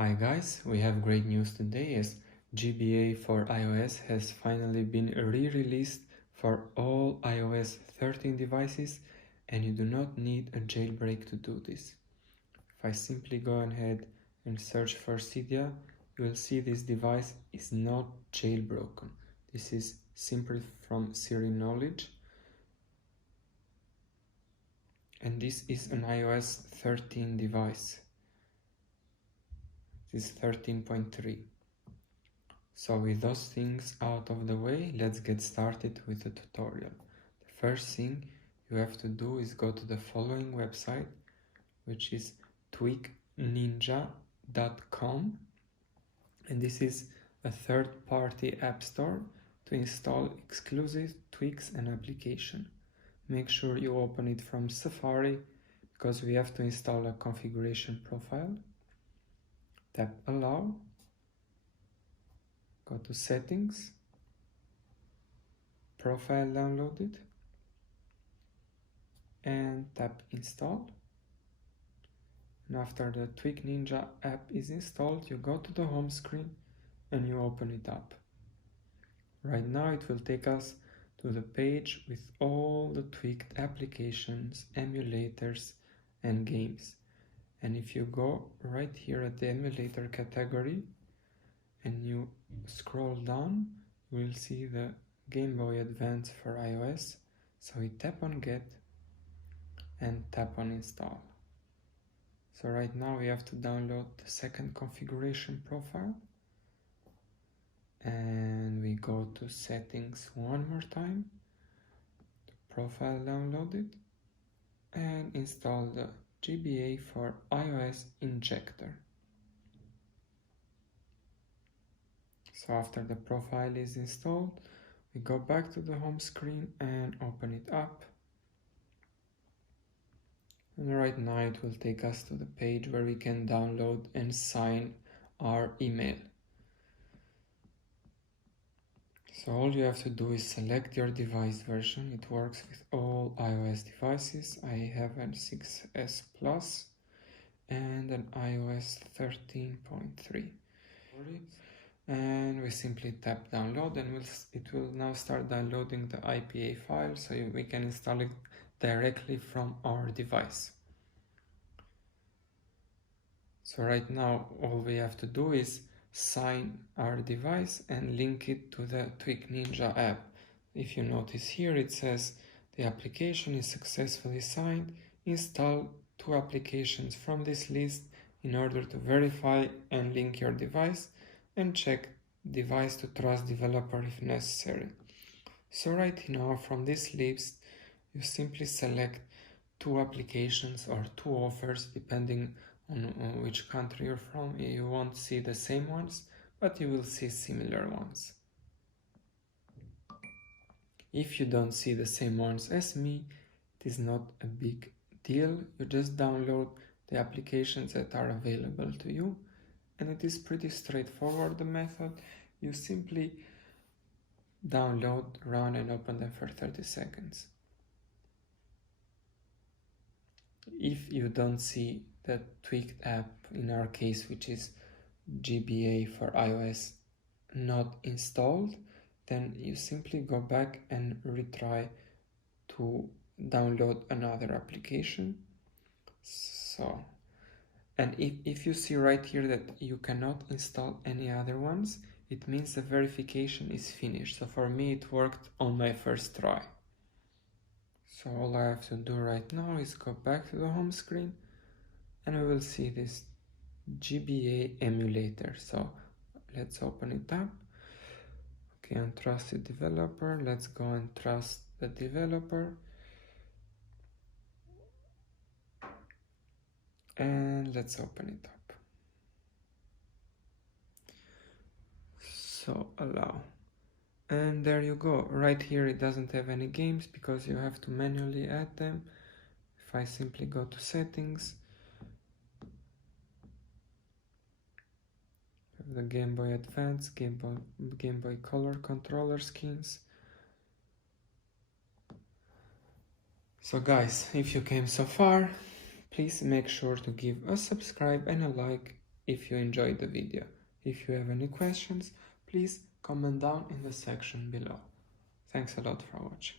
Hi guys, we have great news today as GBA for iOS has finally been re-released for all iOS 13 devices and you do not need a jailbreak to do this. If I simply go ahead and search for Cydia, you will see this device is not jailbroken. This is simply from Siri knowledge. And this is an iOS 13 device. This is 13.3. So with those things out of the way, let's get started with the tutorial. The first thing you have to do is go to the following website, which is tweakninja.com, and this is a third-party app store to install exclusive tweaks and application. Make sure you open it from Safari because we have to install a configuration profile. Tap Allow. Go to Settings, Profile downloaded, and tap Install. And after the tweakninja app is installed, you go to the home screen and you open it up. Right now it will take us to the page with all the tweaked applications, emulators, and games. And if you go right here at the emulator category, and you scroll down, you will see the Game Boy Advance for iOS. So we tap on Get and tap on Install. So right now we have to download the second configuration profile. And we go to Settings one more time, the profile downloaded, and install the GBA for iOS injector. So after the profile is installed, we go back to the home screen and open it up. And right now it will take us to the page where we can download and sign our email. So all you have to do is select your device version. It works with all iOS devices. I have an 6S Plus and an iOS 13.3. And we simply tap download and it will now start downloading the IPA file so we can install it directly from our device. So right now all we have to do is sign our device and link it to the tweakninja app. If you notice here it says the application is successfully signed. Install 2 applications from this list in order to verify and link your device, and check device to trust developer if necessary. So right now from this list you simply select 2 applications or 2 offers depending on which country you're from. You won't see the same ones, but you will see similar ones. If you don't see the same ones as me, it is not a big deal. You just download the applications that are available to you. And it is pretty straightforward, the method. You simply download, run, and open them for 30 seconds. If you don't see the tweaked app, in our case, which is GBA for iOS, not installed, then you simply go back and retry to download another application. And if you see right here that you cannot install any other ones, it means the verification is finished. So for me it worked on my first try. So all I have to do right now is go back to the home screen and we will see this GBA emulator. So let's open it up. Okay, untrusted developer. Let's go and trust the developer. And let's open it up. So allow. And there you go. Right here it doesn't have any games because you have to manually add them. If I simply go to settings, the Game Boy Advance, Game Boy Color controller skins. So guys, if you came so far, please make sure to give a subscribe and a like if you enjoyed the video. If you have any questions, please comment down in the section below. Thanks a lot for watching.